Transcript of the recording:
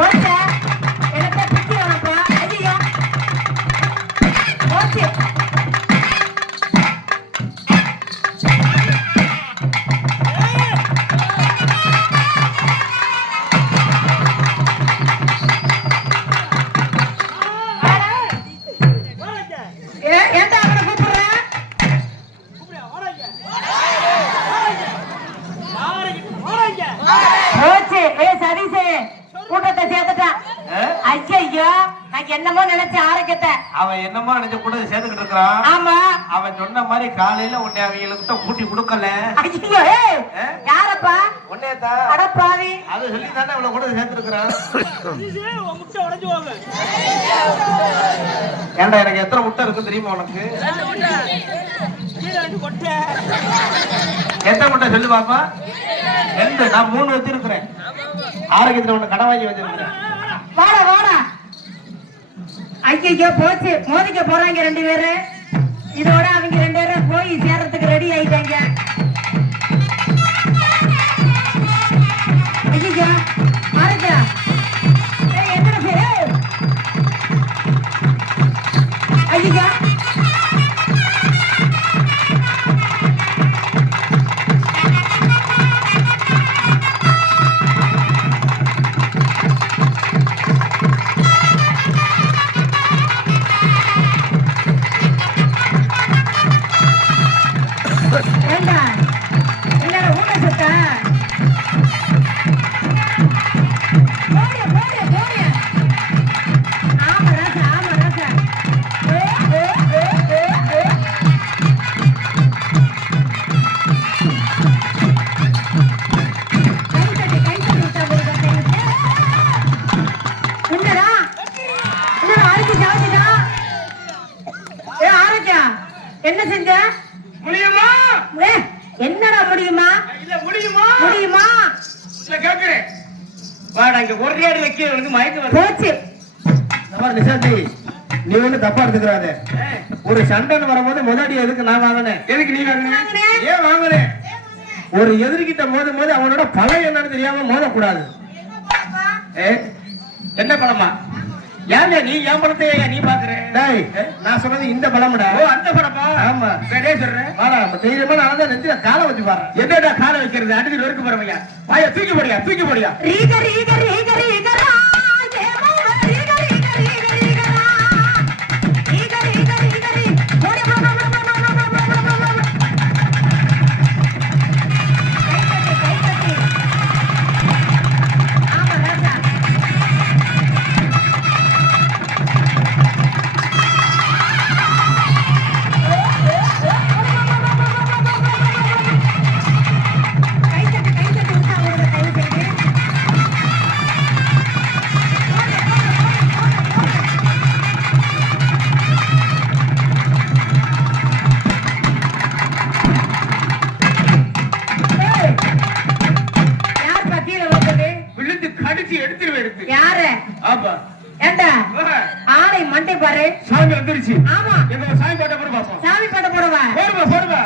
Oye, es, dice, கூட்டத்தை சேர்த்துட்டான் ஐயோ நான் என்னமோ நினைச்சேன் ஆரோக்கியத்தை அவன் என்னமோ நினைச்ச கூட சேர்த்துக்கிட்டு இருக்கிறான். ஆமா. அவன் சொன்ன மாதிரி காலையில உன்னை அவங்களுக்கு கூட்டி கொடுக்கல. ஐயோ? யாரப்பா? உன்னையதா அடப்பாவி. அது சொல்லி தானே இவ்வளவு கூட சேர்த்துருக்கிறான். ஏன்டா எனக்கு எத்தனை முட்டை இருக்கு தெரியுமா உனக்கு? எத்தனை முட்டை சொல்லு பாப்பா. ரெண்டு நான் மூணு வச்சிருக்கிறேன். ஆரோக்கியத்துல ஒண்ணு கடன் வாங்கி வச்சிருக்கேன் வாடா வாடா. ஐயோ போச்சு. மோதிக்க போறாங்க ரெண்டு பேரு. இதோட அவங்க என்ன செஞ்ச? முடியுமா? ஏ, என்னடா முடியுமா? இல்ல முடியுமா? முடியுமா? இல்ல கேக்குறேன். வாடா இங்க ஒரு அடி வைக்க வந்து மயக்கம் வருது போச்சு. நிசாந்தி நீ ஒண்ணு தப்பா எடுத்துக்கிறாத. ஒரு சண்டைன்னு வரும்போது முதலடி எதுக்கு நான் வாங்கினேன்? எதுக்கு நீ வாங்கினேன்? ஏன் வாங்கினேன் ஒரு எதிர்கிட்ட மோதும் போது அவனோட பலம் என்னன்னு தெரியாம மோதக்கூடாது. ஏ, என்ன பழமா ஏங்க நீ என் பழத்தை ஏன் நீ பாக்குற டேய் நான் சொன்னது இந்த பழம்டா ஓ அந்த பழமா ஆமா. சரியா சொல்றேன் வாடா தைரியமா நான் தான் நெஞ்சில காலை வச்சு பாரு என்னடா காலை வைக்கிறது? அடிச்சு நொறுக்கு போறவையா வாயா தூக்கி போடியா தூக்கி போடியா ரீக ரீக ரீக ரீகரா. ஆப்பா ஏண்டா? ஆளை மண்டை பாரு. சாமி வந்துருச்சு. ஆமா. எங்க சாமி பாட்ட போட பாப்போம். சாமி பாட்ட போடவா? போடுவா போடுவா